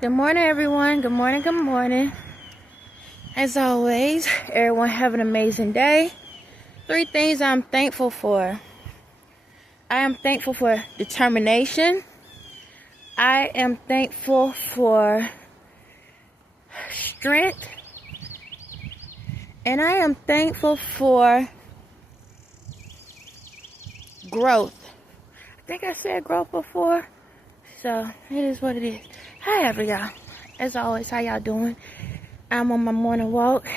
Good morning, everyone. Good morning, good morning. As always, everyone have an amazing day. 3 things I'm thankful for. I am thankful for determination. I am thankful for strength. And I am thankful for growth. I think I said growth before. So, it is what it is. Hi, y'all. As always, how y'all doing? I'm on my morning walk.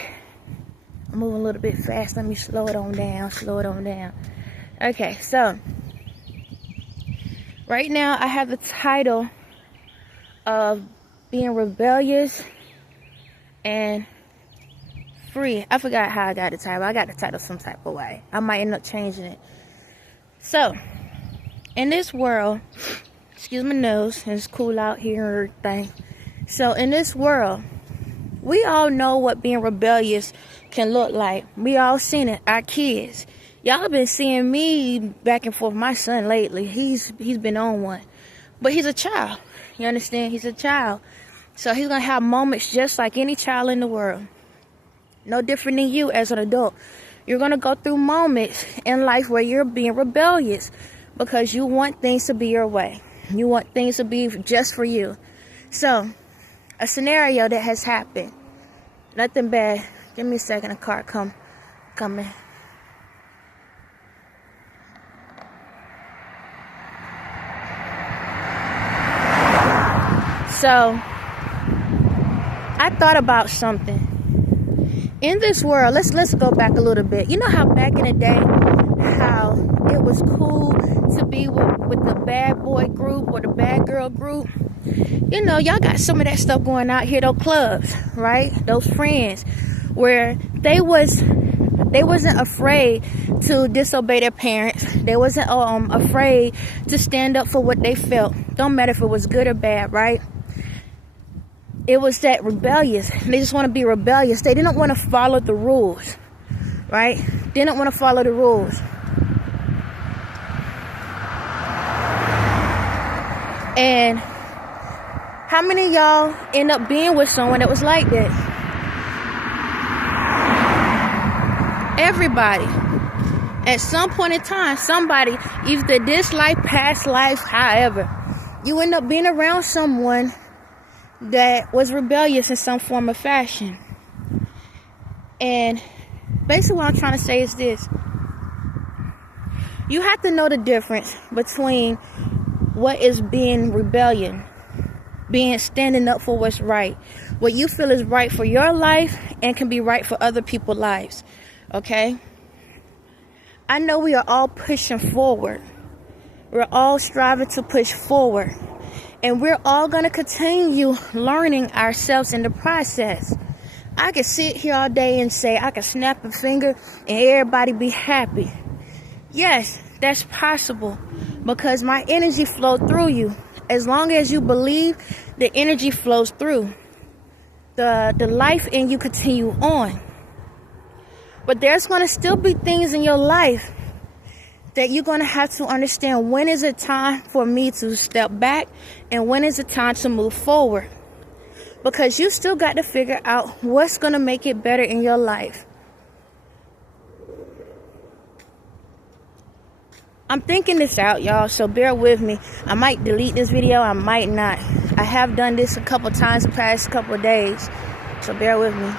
I'm moving a little bit fast. Let me slow it on down. Okay, so right now I have the title of being rebellious and free. I forgot how I got the title. I got the title some type of way. I might end up changing it. So, in this world, excuse my nose, it's cool out here and everything. So, in this world, we all know what being rebellious can look like. We all seen it. Our kids. Y'all been seeing me back and forth with my son lately. He's been on one. But he's a child. You understand? He's a child. So he's going to have moments just like any child in the world. No different than you as an adult. You're going to go through moments in life where you're being rebellious because you want things to be your way. You want things to be just for you. So, a scenario that has happened. Nothing bad. Give me a second. A car coming. So, I thought about something. In this world, let's go back a little bit. You know how back in the day, how it was cool to be with the bad boy group or the bad girl group? You know, y'all got some of that stuff going out here, those clubs, right? Those friends where they wasn't afraid to disobey their parents. They wasn't afraid to stand up for what they felt. Don't matter if it was good or bad, right? It was that rebellious. They just want to be rebellious. They didn't want to follow the rules, right? Didn't want to follow the rules. And how many of y'all end up being with someone that was like that? Everybody. At some point in time, somebody, either this life, past life, however, you end up being around someone that was rebellious in some form or fashion. And basically what I'm trying to say is this. You have to know the difference between what is being rebellion, being standing up for what's right, what you feel is right for your life and can be right for other people's lives. Okay? I know we are all pushing forward. We're all striving to push forward. And we're all going to continue learning ourselves in the process. I can sit here all day and say I can snap a finger and everybody be happy. Yes, that's possible because my energy flowed through you. As long as you believe, the energy flows through. The life in you continue on. But there's going to still be things in your life that you're going to have to understand when is it time for me to step back and when is it time to move forward. Because you still got to figure out what's going to make it better in your life. I'm thinking this out, y'all, so bear with me. I might delete this video, I might not. I have done this a couple times the past couple of days, so bear with me.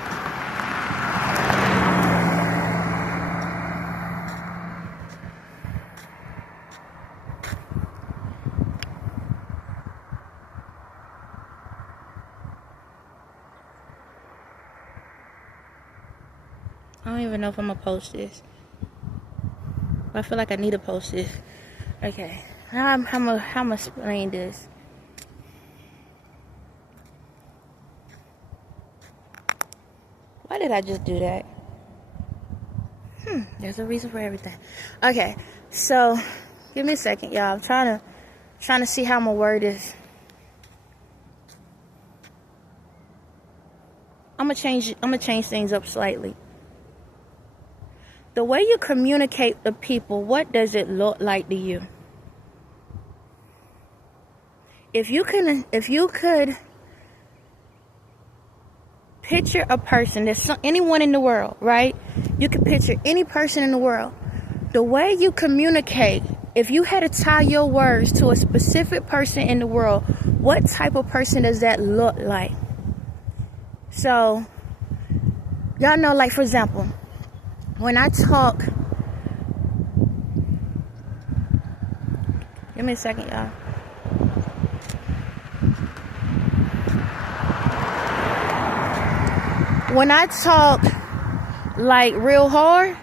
I don't even know if I'm gonna post this. I feel like I need to post this. Okay, how am I explain this? Why did I just do that? There's a reason for everything. Okay, so give me a second, y'all. I'm trying to see how I'm gonna word this. I'm gonna change things up slightly. The way you communicate with people, what does it look like to you? If you could picture a person, anyone in the world, right? You can picture any person in the world. The way you communicate, if you had to tie your words to a specific person in the world, what type of person does that look like? So, y'all know, like, for example, when I talk, give me a second, y'all. When I talk like real hard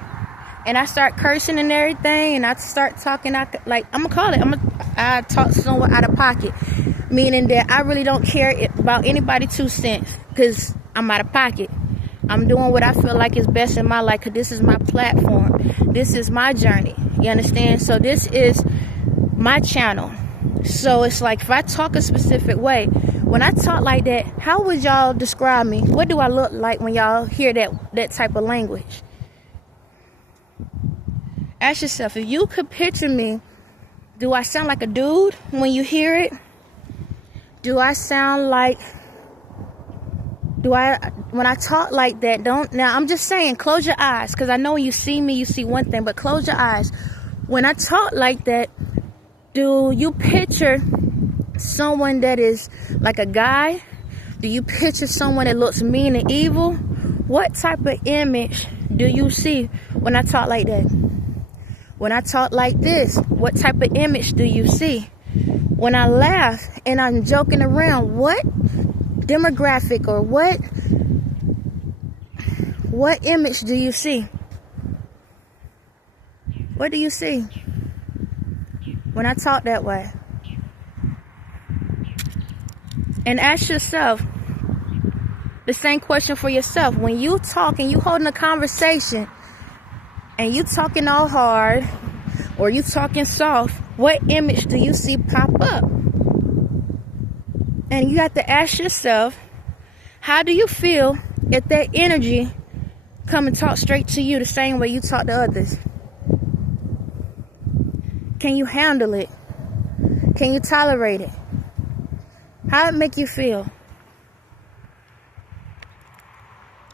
and I start cursing and everything and I start talking, I talk somewhat out of pocket, meaning that I really don't care about anybody 2 cents because I'm out of pocket. I'm doing what I feel like is best in my life because this is my platform. This is my journey. You understand? So this is my channel. So it's like, if I talk a specific way, when I talk like that, how would y'all describe me? What do I look like when y'all hear that type of language? Ask yourself, if you could picture me, do I sound like a dude when you hear it? Do I sound like, when I talk like that, now I'm just saying, close your eyes, because I know when you see me, you see one thing, but close your eyes. When I talk like that, do you picture someone that is like a guy? Do you picture someone that looks mean and evil? What type of image do you see when I talk like that? When I talk like this, what type of image do you see? When I laugh and I'm joking around, what demographic or what image do you see? What do you see when I talk that way? And ask yourself the same question for yourself. When you talk and you holding a conversation and you talking all hard or you talking soft, what image do you see pop up? And you have to ask yourself, how do you feel if that energy come and talk straight to you the same way you talk to others? Can you handle it? Can you tolerate it? How it make you feel?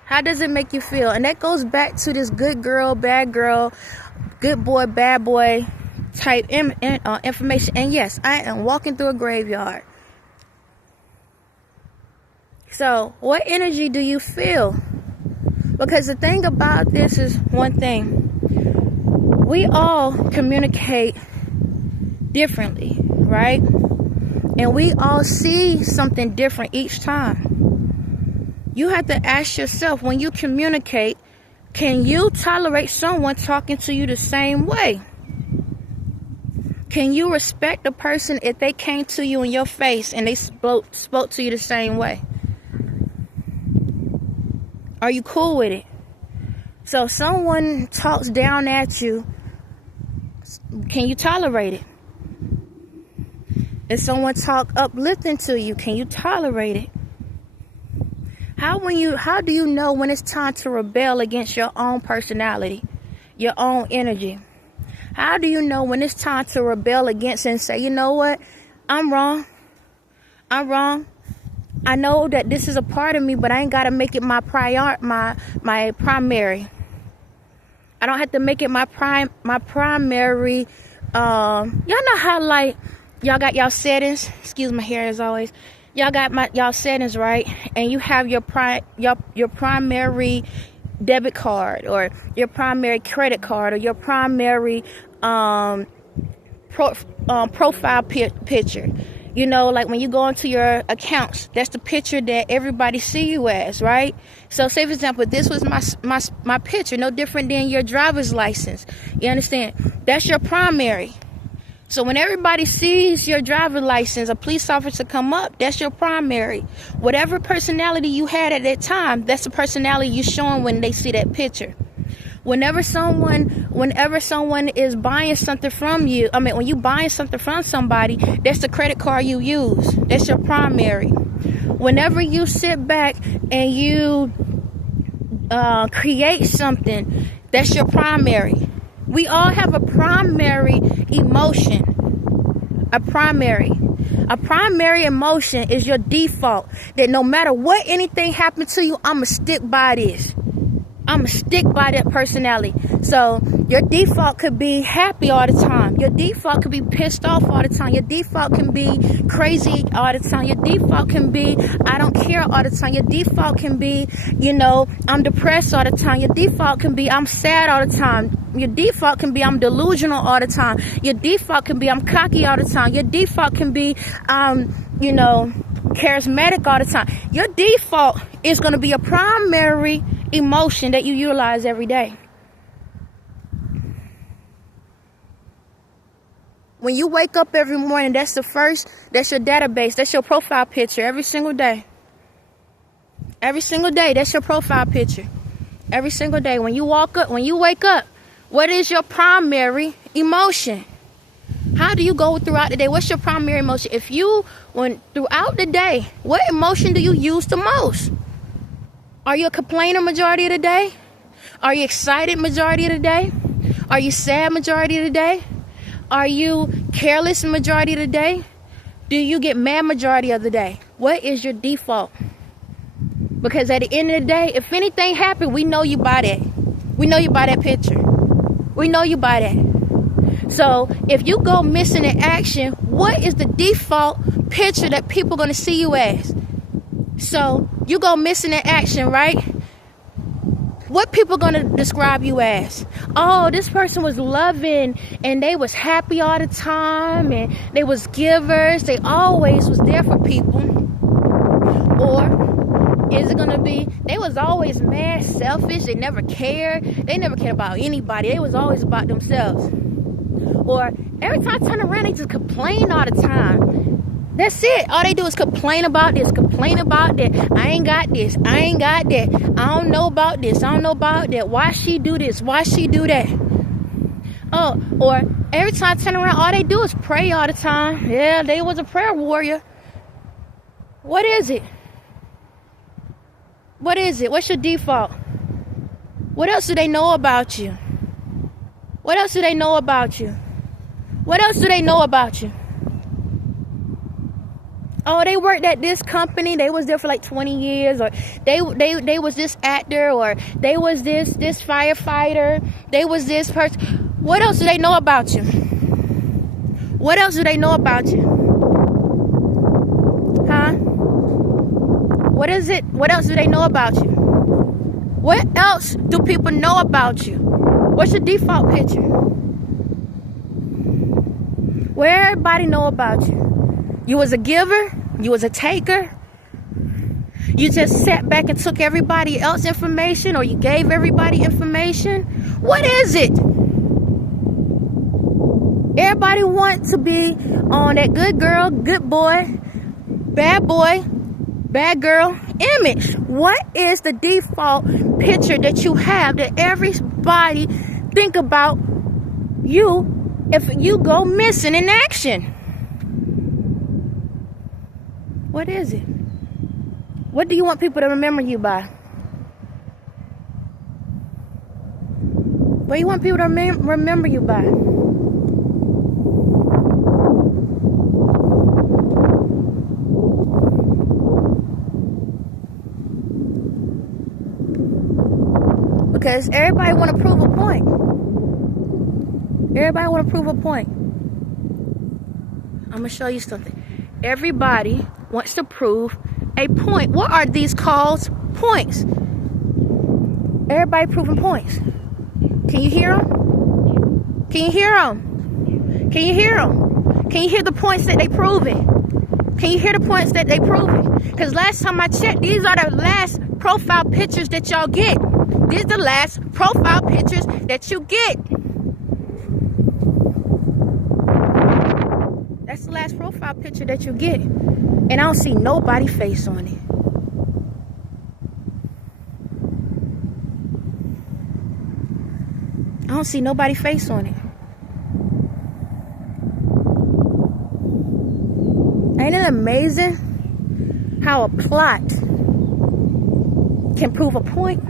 How does it make you feel? And that goes back to this good girl, bad girl, good boy, bad boy type information. And yes, I am walking through a graveyard. So, what energy do you feel? Because the thing about this is one thing. We all communicate differently, right? And we all see something different each time. You have to ask yourself, when you communicate, can you tolerate someone talking to you the same way? Can you respect a person if they came to you in your face and they spoke to you the same way? Are you cool with it? So if someone talks down at you, can you tolerate it? If someone talk uplifting to you, can you tolerate it? How do you know when it's time to rebel against your own personality, your own energy? How do you know when it's time to rebel against and say, you know what? I'm wrong. I know that this is a part of me, but I ain't got to make it my primary. I don't have to make it my primary. Y'all know how, like, y'all got y'all settings. Excuse my hair as always. Y'all got y'all settings, right? And you have your primary debit card or your primary credit card or your primary profile picture. You know, like when you go into your accounts, that's the picture that everybody see you as, right? So say, for example, this was my picture, no different than your driver's license. You understand? That's your primary. So when everybody sees your driver's license, a police officer come up, that's your primary. Whatever personality you had at that time, that's the personality you showing when they see that picture. Whenever someone is buying something from you, when you buying something from somebody, that's the credit card you use. That's your primary. Whenever you sit back and you create something, that's your primary. We all have a primary emotion. A primary. A primary emotion is your default, that no matter what anything happened to you, I'ma stick by this. I'ma stick by that personality. So your default could be happy all the time. Your default could be pissed off all the time. Your default can be crazy all the time. Your default can be I don't care all the time. Your default can be, I'm depressed all the time. Your default can be I'm sad all the time. Your default can be I'm delusional all the time. Your default can be I'm cocky all the time. Your default can be charismatic all the time. Your default is going to be a primary emotion that you utilize every day. When you wake up every morning, that's your database, that's your profile picture every single day. Every single day, that's your profile picture. Every single day. When you wake up, what is your primary emotion? How do you go throughout the day? What's your primary emotion? Throughout the day, what emotion do you use the most? Are you a complainer majority of the day? Are you excited majority of the day? Are you sad majority of the day? Are you careless majority of the day? Do you get mad majority of the day? What is your default? Because at the end of the day, if anything happened, we know you buy that. We know you buy that picture. We know you buy that. So if you go missing in action, what is the default picture that people are going to see you as? So you go missing in action, right? What people going to describe you as? Oh, this person was loving and they was happy all the time and they was givers. They always was there for people. Or is it going to be they was always mad, selfish, they never cared. They never cared about anybody. They was always about themselves. Or every time I turn around, they just complain all the time. That's it. All they do is complain about this, complain about that. I ain't got this. I ain't got that. I don't know about this. I don't know about that. Why she do this? Why she do that? Oh, or every time I turn around, all they do is pray all the time. Yeah, they was a prayer warrior. What is it? What is it? What's your default? What else do they know about you? What else do they know about you? What else do they know about you? Oh, they worked at this company. They was there for like 20 years. Or they was this actor. Or they was this firefighter. They was this person. What else do they know about you? What else do they know about you? Huh? What is it? What else do they know about you? What else do people know about you? What's your default picture? What everybody know about you? You was a giver? You was a taker? You just sat back and took everybody else's information, or you gave everybody information? What is it? Everybody wants to be on that good girl, good boy, bad girl image. What is the default picture that you have that everybody think about you if you go missing in action? What is it? What do you want people to remember you by? What do you want people to remember you by? Because everybody want to prove a point. Everybody want to prove a point. I'm going to show you something. Everybody wants to prove a point. What are these called? Points. Everybody proving points. Can you hear them? Can you hear them? Can you hear them? Can you hear the points that they proving? Can you hear the points that they proving? Because last time I checked, these are the last profile pictures that y'all get. These are the last profile pictures that you get. That's the last profile picture that you get. And I don't see nobody's face on it. I don't see nobody's face on it. Ain't it amazing how a plot can prove a point?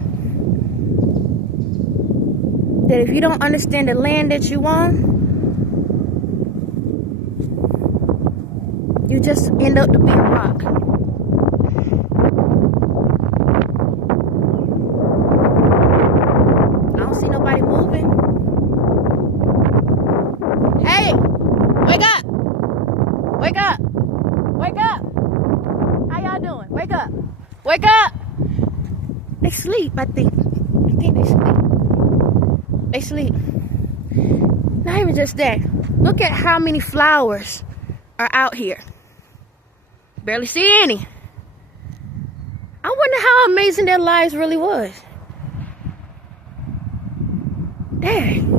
That if you don't understand the land that you own, you just end up to be a rock. I don't see nobody moving. Hey, wake up! Wake up! Wake up! How y'all doing? Wake up! Wake up! They sleep, I think. I think they sleep. They sleep. Not even just that. Look at how many flowers are out here. Barely see any. I wonder how amazing their lives really was. Dang.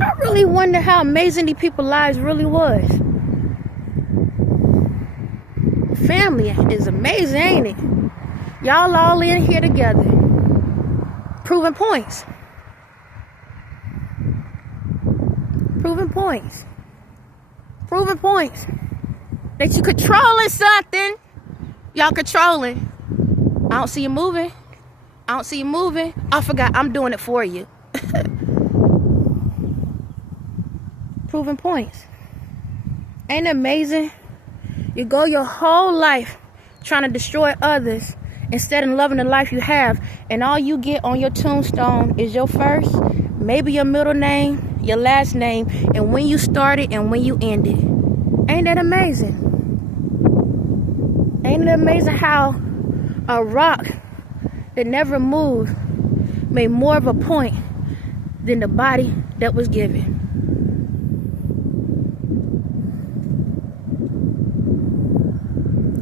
I really wonder how amazing these people's lives really was. Family is amazing, ain't it? Y'all all in here together. Proving points. Proving points. Proving points. That you controlling something. Y'all controlling. I don't see you moving. I don't see you moving. I forgot. I'm doing it for you. Proving points. Ain't it amazing? You go your whole life trying to destroy others instead of loving the life you have, and all you get on your tombstone is your first, maybe your middle name, your last name, and when you started and when you ended. Ain't that amazing? Ain't it amazing how a rock that never moved made more of a point than the body that was given?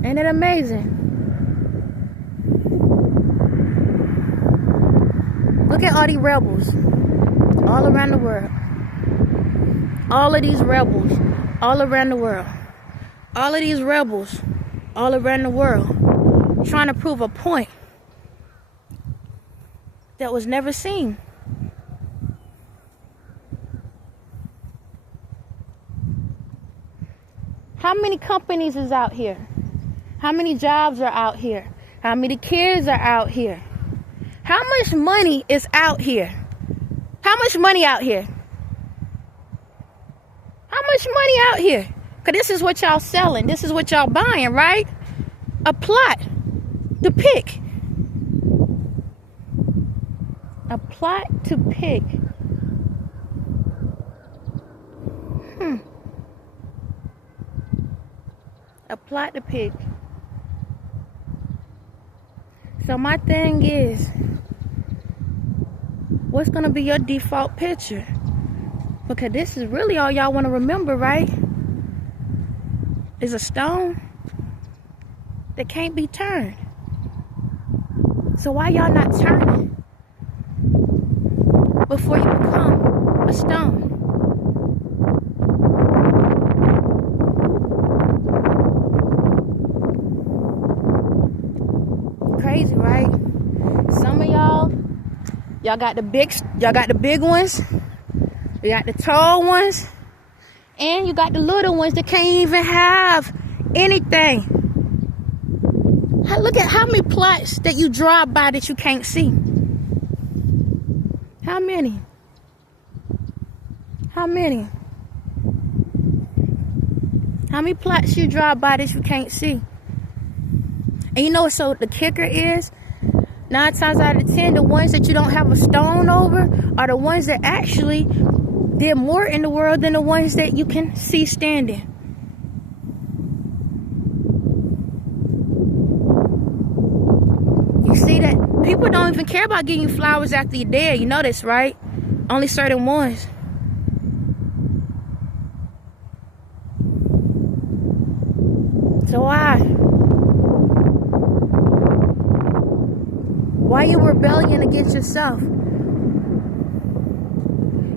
Ain't it amazing? Look at all these rebels all around the world. All of these rebels all around the world. All of these rebels all around the world trying to prove a point that was never seen. How many companies is out here? How many jobs are out here? How many kids are out here? How much money is out here? How much money out here? How much money out here? Because this is what y'all selling. This is what y'all buying, right? A plot to pick. A plot to pick. A plot to pick. So my thing is, what's going to be your default picture? Because this is really all y'all want to remember, right? Is a stone that can't be turned. So why y'all not turning before you become a stone? Crazy, right? Some of y'all got the big ones, you got the tall ones, and you got the little ones that can't even have anything. Look at how many plots that you drive by that you can't see. How many? How many? How many plots you drive by that you can't see? And you know what, so the kicker is, 9 times out of 10, the ones that you don't have a stone over are the ones that actually did more in the world than the ones that you can see standing. You see that? People don't even care about getting you flowers after you're dead. You know this, right? Only certain ones. So why you rebelling against yourself?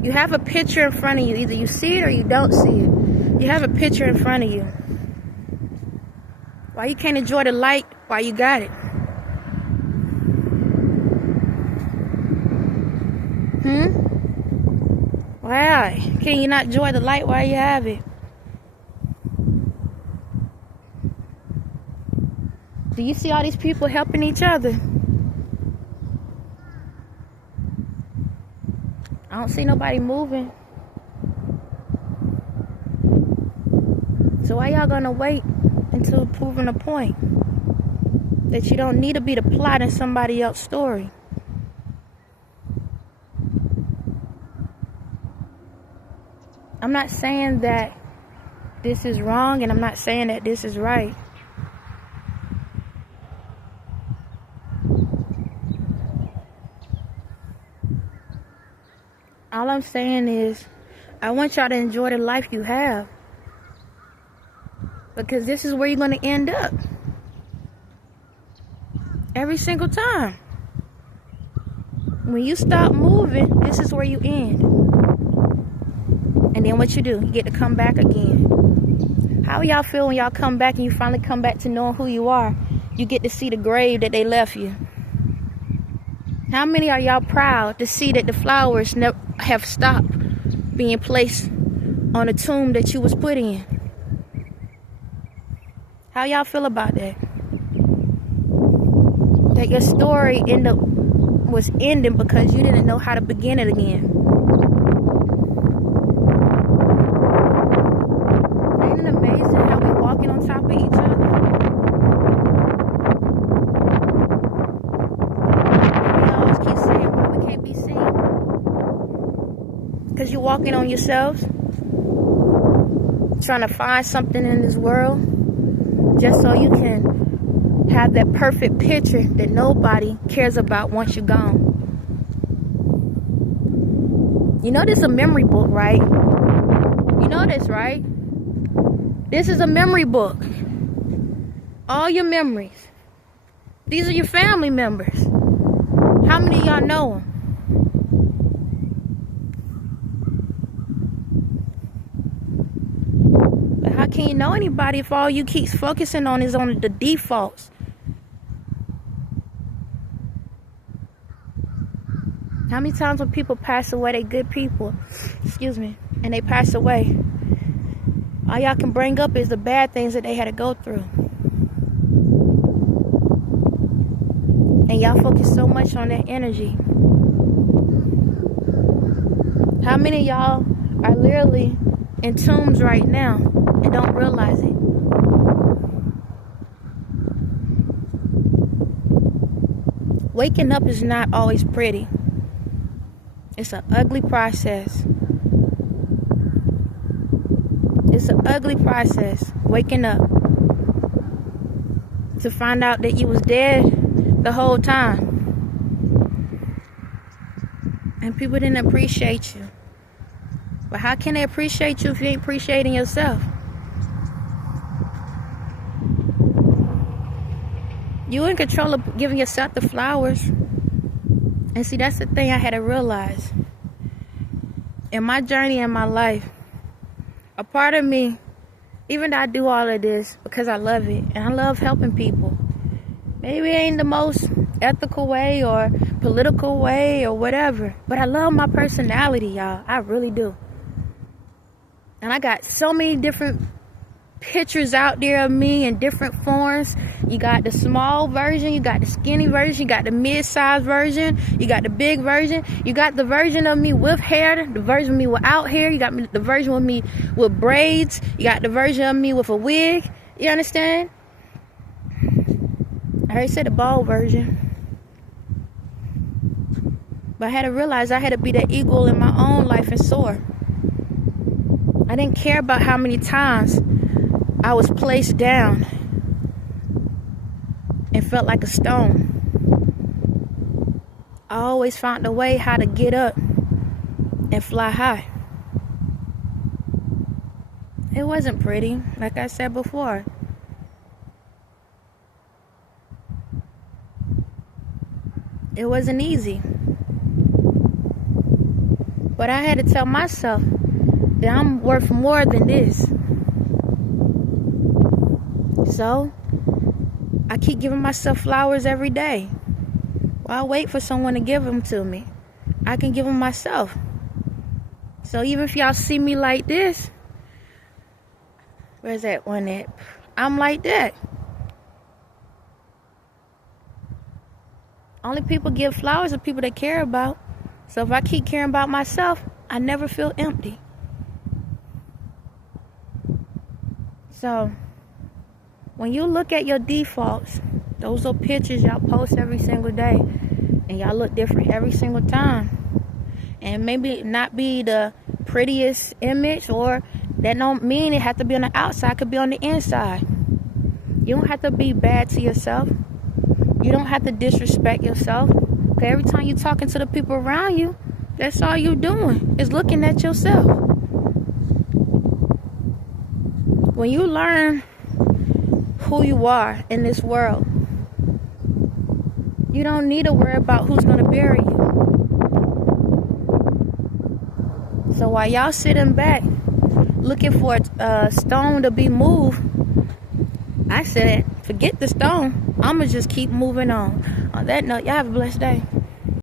You have a picture in front of you. Either you see it or you don't see it. You have a picture in front of you. Why you can't enjoy the light while you got it? Why? Can you not enjoy the light while you have it? Do you see all these people helping each other? I don't see nobody moving. So why y'all gonna wait until proving a point that you don't need to be the plot in somebody else's story? I'm not saying that this is wrong, and I'm not saying that this is right. All I'm saying is, I want y'all to enjoy the life you have. Because this is where you're going to end up. Every single time. When you stop moving, this is where you end. And then what you do? You get to come back again. How y'all feel when y'all come back and you finally come back to knowing who you are? You get to see the grave that they left you. How many are y'all proud to see that the flowers have stopped being placed on the tomb that you was put in? How y'all feel about that? That your story was ending because you didn't know how to begin it again. Ain't it amazing how we're walking on top of each other? We always keep saying why we can't be seen. Because you're walking on yourselves, trying to find something in this world just so you can have that perfect picture that nobody cares about once you're gone. You know this is a memory book, right? You know this, right? This is a memory book. All your memories. These are your family members. How many of y'all know them? But how can you know anybody if all you keep focusing on is on the defaults? How many times when people pass away, they good people, and they pass away, all y'all can bring up is the bad things that they had to go through. And y'all focus so much on that energy. How many of y'all are literally in tombs right now and don't realize it? Waking up is not always pretty. It's an ugly process. It's an ugly process, waking up to find out that you was dead the whole time. And people didn't appreciate you. But how can they appreciate you if you ain't appreciating yourself? You in control of giving yourself the flowers. And see, that's the thing I had to realize. In my journey in my life, a part of me, even though I do all of this because I love it and I love helping people. Maybe it ain't the most ethical way or political way or whatever, but I love my personality, y'all. I really do. And I got so many different pictures out there of me in different forms. You got the small version, you got the skinny version, you got the mid-size version, you got the big version, you got the version of me with hair, the version of me without hair, you got the version of me with braids, you got the version of me with a wig. You understand? I already said the bald version. But I had to realize I had to be the eagle in my own life and soar. I didn't care about how many times I was placed down and felt like a stone. I always found a way how to get up and fly high. It wasn't pretty, like I said before. It wasn't easy. But I had to tell myself that I'm worth more than this. So, I keep giving myself flowers every day. Why wait for someone to give them to me? I can give them myself. So even if y'all see me like this, where's that one at? I'm like that. Only people give flowers are people they care about. So if I keep caring about myself, I never feel empty. So when you look at your defaults, those are pictures y'all post every single day, and y'all look different every single time. And maybe not be the prettiest image, or that don't mean it have to be on the outside, it could be on the inside. You don't have to be bad to yourself. You don't have to disrespect yourself. Because every time you're talking to the people around you, that's all you're doing, is looking at yourself. When you learn who you are in this world, you don't need to worry about who's going to bury you. So while y'all sitting back looking for a stone to be moved, I said, forget the stone. I'ma just keep moving on. On that note, y'all have a blessed day.